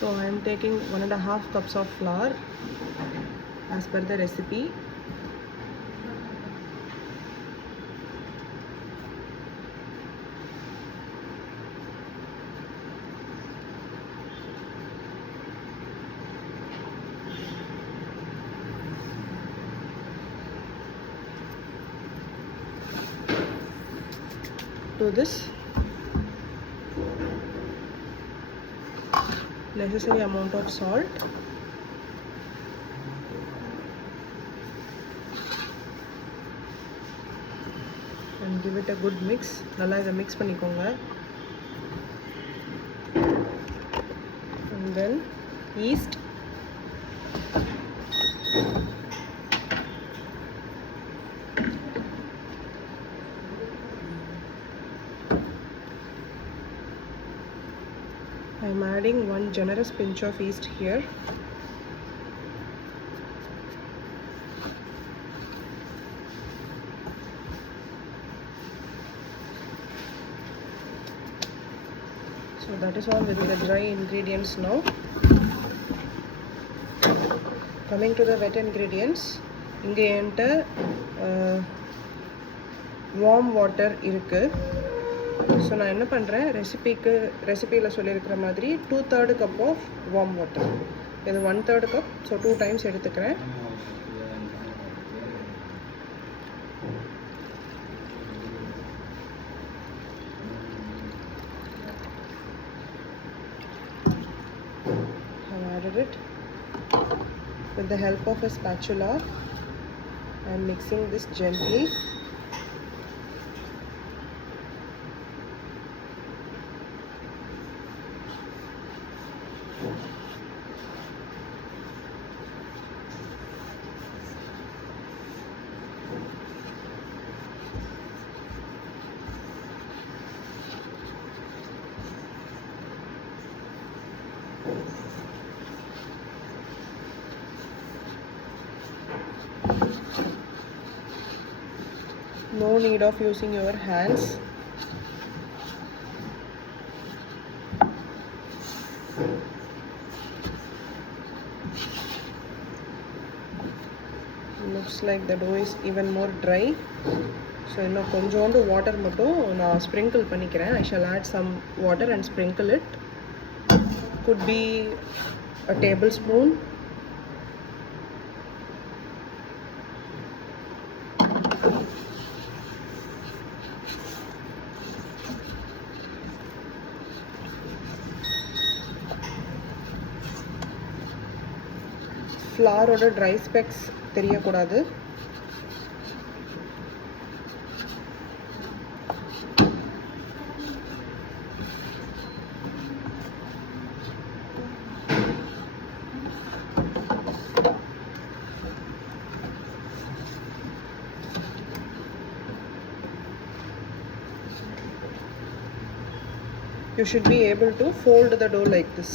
So I am taking 1.5 cups of flour as per the recipe. To this necessary amount of salt, and give it a good mix. நல்லா இதை mix பண்ணிக்கோங்க. And then yeast, I am adding one generous pinch of yeast here. So that is all with the dry ingredients now. Coming to the wet ingredients, இங்கே என்கிட்ட warm water இருக்கு. So நான் என்ன பண்ணுறேன், ரெசிபியில் சொல்லியிருக்கிற மாதிரி 2/3 cup ஆஃப் வார்ம் வாட்டர், இது 1/3 cup. So 2 times எடுத்துக்கிறேன். I have added it. With the help of a spatula, I am mixing this gently. No need of using your hands. Looks like the dough is even more dry. So இன்னும் கொஞ்சோண்டு water மட்டும் நான் sprinkle பண்ணிக்கிறேன். I shall add some water and sprinkle it. Could be a tablespoon. ஃப்ளாரோட dry specks தெரியக்கூடாது. You should be able to fold the dough like this.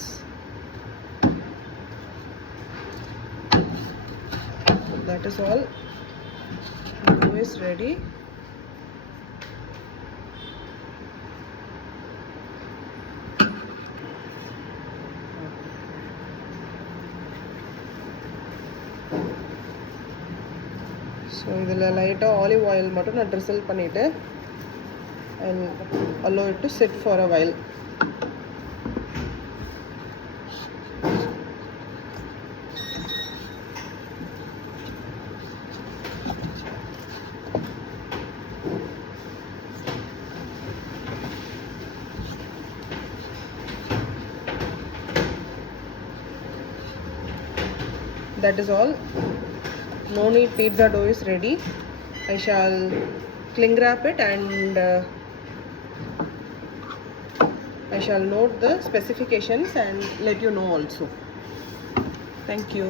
That is all. The dough is ready. So இதில் லைட்டாக olive oil மட்டும் நான் drizzle பண்ணிவிட்டு I'll allow it to sit for a while. That is all. No need, pizza dough is ready. I shall cling wrap it and I shall note the specifications and let you know also. Thank you.